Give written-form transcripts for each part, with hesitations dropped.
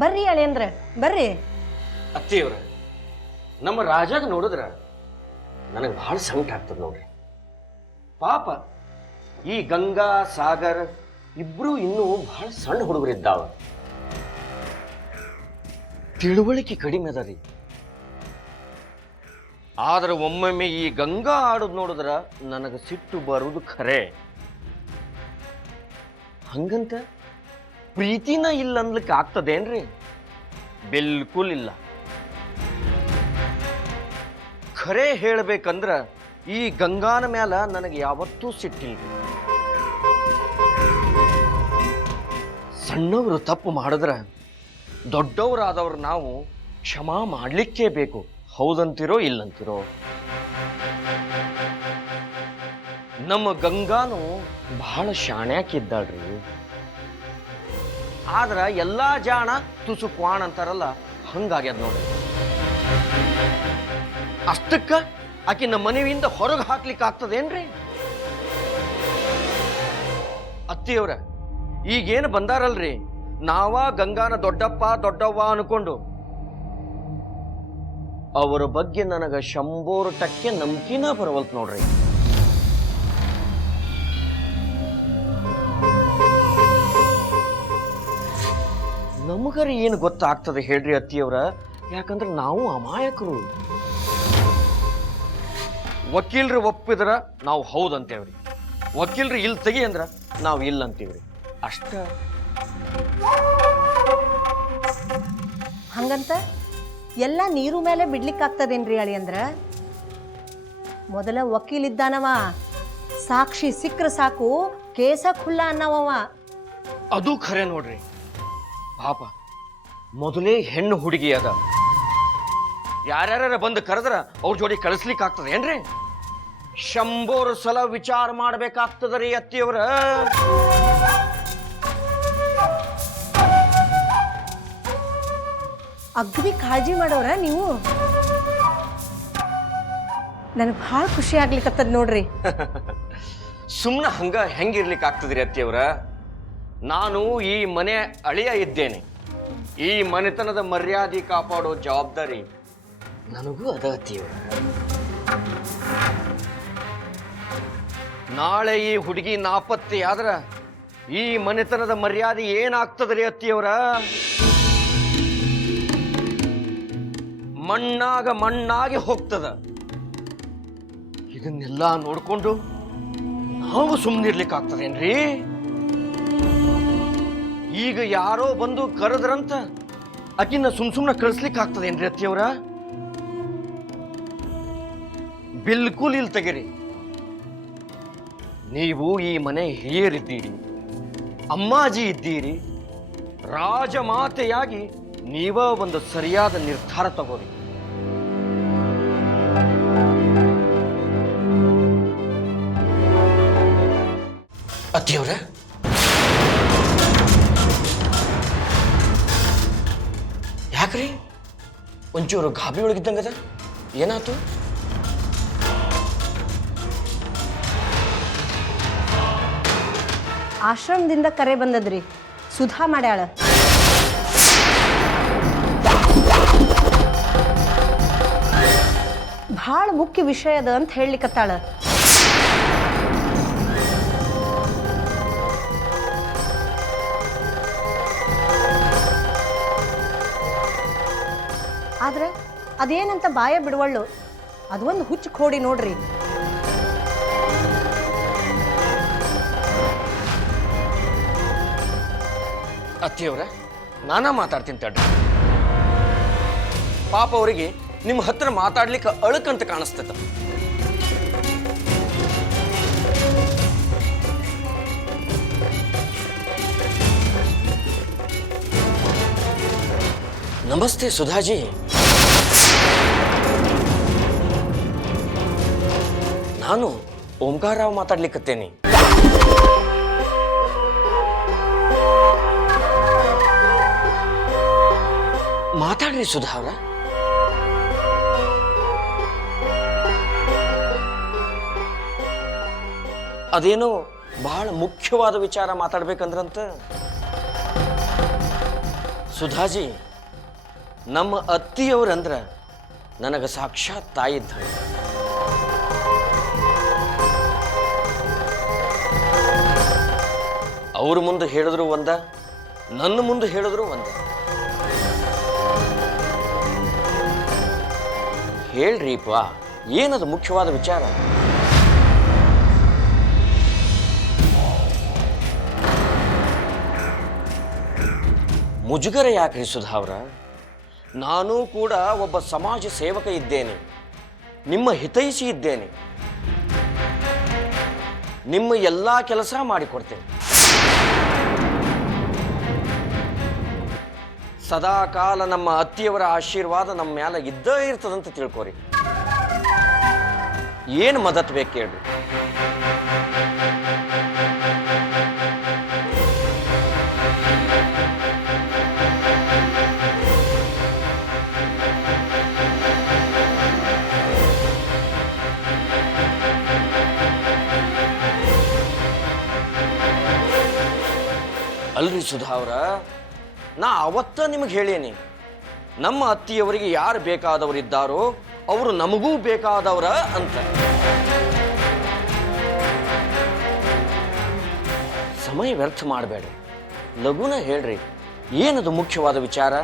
ಬರ್ರಿ ಅಳಿಯಂದ್ರ ಬರ್ರಿ. ಅತ್ತಿಯವ್ರ ನಮ್ಮ ರಾಜಾಗ ನೋಡಿದ್ರ ನನಗೆ ಬಹಳ ಸಂಕಟ ಆಗ್ತದೆ ನೋಡ್ರಿ. ಪಾಪ ಈ ಗಂಗಾ ಸಾಗರ್ ಇಬ್ರು ಇನ್ನೂ ಬಹಳ ಸಣ್ಣ ಹುಡುಗರಿದ್ದಾವ, ತಿಳುವಳಿಕೆ ಕಡಿಮೆ ಅದ ರೀ. ಆದ್ರೆ ಒಮ್ಮೊಮ್ಮೆ ಈ ಗಂಗಾ ಆಡೋದು ನೋಡಿದ್ರ ನನಗೆ ಸಿಟ್ಟು ಬರುವುದು ಖರೆ. ಹಂಗಂತ ಪ್ರೀತಿನ ಇಲ್ಲ ಅನ್ಲಿಕ್ಕೆ ಆಗ್ತದೇನ್ರಿ? ಬಿಲ್ಕುಲ್ ಇಲ್ಲ. ಖರೆ ಹೇಳ್ಬೇಕಂದ್ರ ಈ ಗಂಗಾನ ಮ್ಯಾಲ ನನಗೆ ಯಾವತ್ತೂ ಸಿಟ್ಟಿಲ್ರಿ. ಸಣ್ಣವರು ತಪ್ಪು ಮಾಡಿದ್ರ ದೊಡ್ಡವರಾದವ್ರು ನಾವು ಕ್ಷಮಾ ಮಾಡಲಿಕ್ಕೇ ಬೇಕು. ಹೌದಂತಿರೋ ಇಲ್ಲಂತಿರೋ? ನಮ್ಮ ಗಂಗಾನು ಬಹಳ ಶಾಣ್ಯಾಕಿದ್ದಾಳ್ರಿ. ಆದ್ರ ಎಲ್ಲಾ ಜಾಣ ತುಸು ಕ್ವಾಣ ಅಂತಾರಲ್ಲ, ಹಂಗಾಗ್ಯದ ನೋಡ್ರಿ. ಅಷ್ಟಕ್ಕ ಆಕಿ ನಮ್ಮ ಮನೆಯಿಂದ ಹೊರಗೆ ಹಾಕ್ಲಿಕ್ಕೆ ಆಗ್ತದೇನ್ರಿ? ಅತ್ತಿಯವ್ರ ಈಗೇನು ಬಂದಾರಲ್ರಿ, ನಾವ ಗಂಗಾನ ದೊಡ್ಡಪ್ಪ ದೊಡ್ಡವ್ವ ಅನ್ಕೊಂಡು ಅವರ ಬಗ್ಗೆ ನನಗ 100% ನಂಬಿಕೆನ ಬರವಲ್ತ್ ನೋಡ್ರಿ. ನಮಗರ ಏನು ಗೊತ್ತಾಗ್ತದೆ ಹೇಳ್ರಿ ಅತ್ತಿಯವ್ರ? ಯಾಕಂದ್ರೆ ನಾವು ಅಮಾಯಕರು. ವಕೀಲ್ರು ಒಪ್ಪಿದ್ರ ನಾವು ಹೌದಂತೇವ್ರಿ, ವಕೀಲ್ರು ಇಲ್ಲಿ ತೆಗಿ ಅಂದ್ರ ನಾವು ಇಲ್ಲ ಅಂತೀವ್ರಿ. ಅಷ್ಟ. ಹಂಗಂತ ಎಲ್ಲ ನೀರು ಮೇಲೆ ಬಿಡ್ಲಿಕ್ಕಾಗ್ತದೇನ್ರಿ ಅಳಿಯಂದ್ರ? ಮೊದಲ ವಕೀಲ್ ಇದ್ದಾನವ, ಸಾಕ್ಷಿ ಸಿಕ್ಕ್ರ ಸಾಕು ಕೇಸ ಖುಲ್ಲ ಅನ್ನವವ. ಅದು ಖರೆ ನೋಡ್ರಿ. ಪಾಪ ಮೊದಲೇ ಹೆಣ್ಣು ಹುಡುಗಿ ಅದ, ಯಾರ್ಯಾರ ಬಂದು ಕರೆದ್ರ ಅವ್ರ ಜೋಡಿ ಕಳಿಸ್ಲಿಕ್ಕೆ ಆಗ್ತದ ಏನ್ರಿ? 100 ಸಲ ವಿಚಾರ ಮಾಡ್ಬೇಕಾಗ್ತದ್ರಿ ಅತ್ತಿಯವ್ರ. ಅಗ್ದಿ ಕಾಳಜಿ ಮಾಡೋರ ನೀವು. ನನಗೆ ಭಾಳ ಖುಷಿ ಆಗ್ಲಿಕ್ಕತ್ತದ ನೋಡ್ರಿ. ಸುಮ್ಮನೆ ಹಂಗ ಹೆಂಗಿರ್ಲಿಕ್ಕೆ ಆಗ್ತದ್ರಿ ಅತ್ತಿಯವ್ರ? ನಾನು ಈ ಮನೆ ಅಳಿಯ ಇದ್ದೇನೆ. ಈ ಮನೆತನದ ಮರ್ಯಾದೆ ಕಾಪಾಡೋ ಜವಾಬ್ದಾರಿ ನನಗೂ ಅದ ಅತ್ತಿಯವ್ರ. ನಾಳೆ ಈ ಹುಡುಗಿ ನಾಪತ್ತೆ ಆದ್ರ ಈ ಮನೆತನದ ಮರ್ಯಾದೆ ಏನಾಗ್ತದ್ರಿ ಅತ್ತಿಯವ್ರ? ಮಣ್ಣಾಗ ಮಣ್ಣಾಗಿ ಹೋಗ್ತದ. ಇದನ್ನೆಲ್ಲ ನೋಡ್ಕೊಂಡು ನಾವು ಸುಮ್ಮನಿರ್ಲಿಕ್ಕಾಗ್ತದೇನ್ರಿ? ಈಗ ಯಾರೋ ಬಂದು ಕರೆದ್ರಂತ ಆಕಿನ್ನ ಸುಮ್ನೆ ಕಳಿಸ್ಲಿಕ್ಕೆ ಆಗ್ತದೇನ್ರಿ ಅತ್ತಿಯವ್ರ? ಬಿಲ್ಕುಲ್ ಇಲ್ಲಿ ತೆಗಿರಿ. ನೀವು ಈ ಮನೆ ಹಿರಿಯರಿದ್ದೀರಿ, ಅಮ್ಮಾಜಿ ಇದ್ದೀರಿ. ರಾಜಮಾತೆಯಾಗಿ ನೀವ ಒಂದು ಸರಿಯಾದ ನಿರ್ಧಾರ ತಗೋರಿ. ಅತ್ತಿಯವ್ರ, ಯಾಕ್ರಿ ಒಂಚೂರು ಗಾಬರಿ ಒಳಗಿದ್ದಂಗದ? ಏನಾಯ್ತು? ಆಶ್ರಮದಿಂದ ಕರೆ ಬಂದದ್ರಿ, ಸುಧಾ ಮಾಡ್ಯಾಳ. ಭಾಳ ಮುಖ್ಯ ವಿಷಯ ಅದ ಅಂತ ಹೇಳಲಿಕ್ಕತ್ತಾಳ. ಆದ್ರೆ ಅದೇನಂತ ಬಾಯ ಬಿಡುವಳ್ಳು, ಅದೊಂದು ಹುಚ್ಚು ಕೋಡಿ ನೋಡ್ರಿ. ಅತ್ತಿಯವ್ರ, ನಾನಾ ಮಾತಾಡ್ತೀನಿ ತಡ್ರಿ. ಪಾಪ ಅವರಿಗೆ ನಿಮ್ಮ ಹತ್ರ ಮಾತಾಡ್ಲಿಕ್ಕೆ ಅಳಕಂತ ಕಾಣಿಸ್ತದ. ನಮಸ್ತೆ ಸುಧಾಜಿ. ನಾನು ಓಂಕಾರರಾವ್ ಮಾತಾಡ್ಲಿಕ್ಕತ್ತೇನೆ. ಮಾತಾಡ್ರಿ ಸುಧಾ ಅವ್ರ. ಅದೇನೋ ಬಹಳ ಮುಖ್ಯವಾದ ವಿಚಾರ ಮಾತಾಡ್ಬೇಕಂದ್ರಂತ. ಸುಧಾಜಿ, ನಮ್ಮ ಅತ್ತಿಯವರಂದ್ರೆ ನನಗೆ ಸಾಕ್ಷಾತ್ ತಾಯಿ ಇದ್ದಂಗೆ. ಅವ್ರ ಮುಂದೆ ಹೇಳಿದ್ರು ಒಂದ, ನನ್ನ ಮುಂದೆ ಹೇಳಿದ್ರು ಒಂದ. ಹೇಳ್ರಿಪ್ಪ, ಏನದು ಮುಖ್ಯವಾದ ವಿಚಾರ? ಮುಜುಗರ ಯಾಕ್ರಿ ಸುಧಾವ್ರ? ನಾನೂ ಕೂಡ ಒಬ್ಬ ಸಮಾಜ ಸೇವಕ ಇದ್ದೇನೆ, ನಿಮ್ಮ ಹಿತೈಷಿ ಇದ್ದೇನೆ, ನಿಮ್ಮ ಎಲ್ಲ ಕೆಲಸ ಮಾಡಿಕೊಡ್ತೇನೆ. ಸದಾ ಕಾಲ ನಮ್ಮ ಅತ್ತಿಯವರ ಆಶೀರ್ವಾದ ನಮ್ಮ ಮ್ಯಾಲ ಇದ್ದೇ ಇರ್ತದಂತ ತಿಳ್ಕೊರಿ. ಏನು ಮದತ್ ಬೇಕು ಕೇಳ್ರಿ. ಅಲ್ರಿ ಸುಧಾವ್ರ, ನಾ ಅವತ್ತ ನಿಮಗೆ ಹೇಳೇನಿ, ನಮ್ಮ ಅತ್ತಿಯವರಿಗೆ ಯಾರು ಬೇಕಾದವರಿದ್ದಾರೋ ಅವರು ನಮಗೂ ಬೇಕಾದವರ ಅಂತ. ಸಮಯ ವ್ಯರ್ಥ ಮಾಡಬೇಡ್ರಿ, ಲಘುನ ಹೇಳ್ರಿ, ಏನದು ಮುಖ್ಯವಾದ ವಿಚಾರ?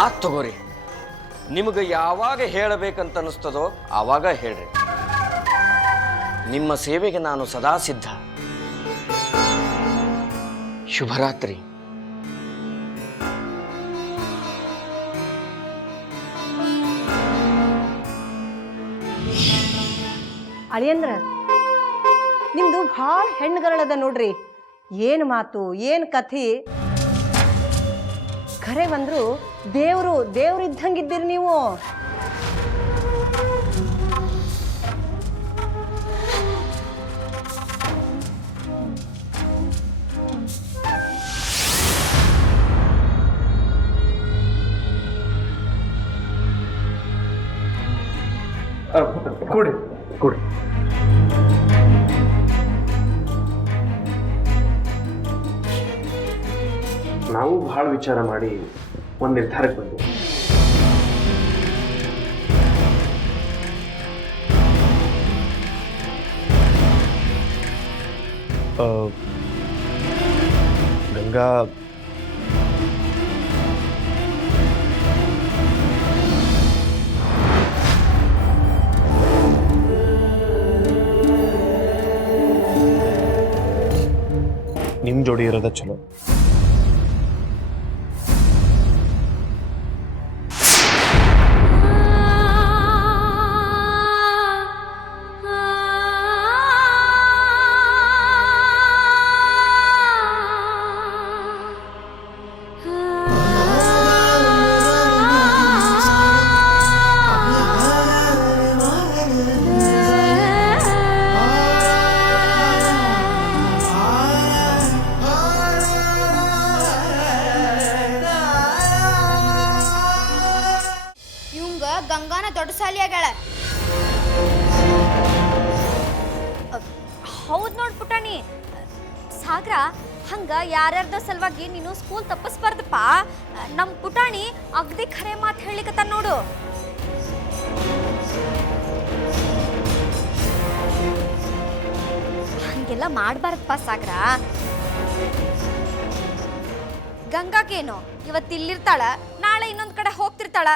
ಆತ್ ತಗೋರಿ, ನಿಮಗೆ ಯಾವಾಗ ಹೇಳಬೇಕಂತ ಅನಿಸ್ತದೋ ಆವಾಗ ಹೇಳ್ರಿ. ನಿಮ್ಮ ಸೇವೆಗೆ ನಾನು ಸದಾ ಸಿದ್ಧ. ಶುಭರಾತ್ರಿ. ಅಳಿಯಂದ್ರ, ನಿಮ್ದು ಭಾಳ ಹೆಣ್ಗರಳದ ನೋಡ್ರಿ. ಏನು ಮಾತು, ಏನು ಕಥೆ. ಖರೆ ಬಂದ್ರು ದೇವ್ರು ಇದ್ದಂಗಿದ್ದೀರಿ ನೀವು. ಕೊಡಿ ಕೊಡಿ. ನಾವು ಬಹಳ ವಿಚಾರ ಮಾಡಿ ಒಂದು ನಿರ್ಧಾರಕ್ಕೆ ಬಂದ್ವಿ. ಗಂಗಾ ನಿಮ್ಮ ಜೋಡಿ ಇರೋದ ಚಲೋ. ಗಂಗಾನ ದೊಡ್ಡ ಸಾಲಿ ಆಗ್ಯಾಳ. ಹೌದು ನೋಡ್ ಪುಟಾಣಿ, ಸಾಗ್ರ ಹಂಗ ಯಾರ್ಯಾರ್ದ ಸಲುವಾಗಿ ನೀನು ಸ್ಕೂಲ್ ತಪ್ಪಿಸ್ಬಾರ್ದಪ್ಪ. ನಮ್ಮ ಪುಟಾಣಿ ಅಗದಿ ಖರೆ ಮಾತು ಹೇಳಿಕತ್ತ ನೋಡು. ಹಂಗೆಲ್ಲ ಮಾಡಬಾರ್ದಪ್ಪ ಸಾಗ್ರ. ಗಂಗಾಕೇನು ಇವತ್ತು ಇಲ್ಲಿರ್ತಾಳ, ನಾಳೆ ಇನ್ನೊಂದು ಕಡೆ ಹೋಗ್ತಿರ್ತಾಳ.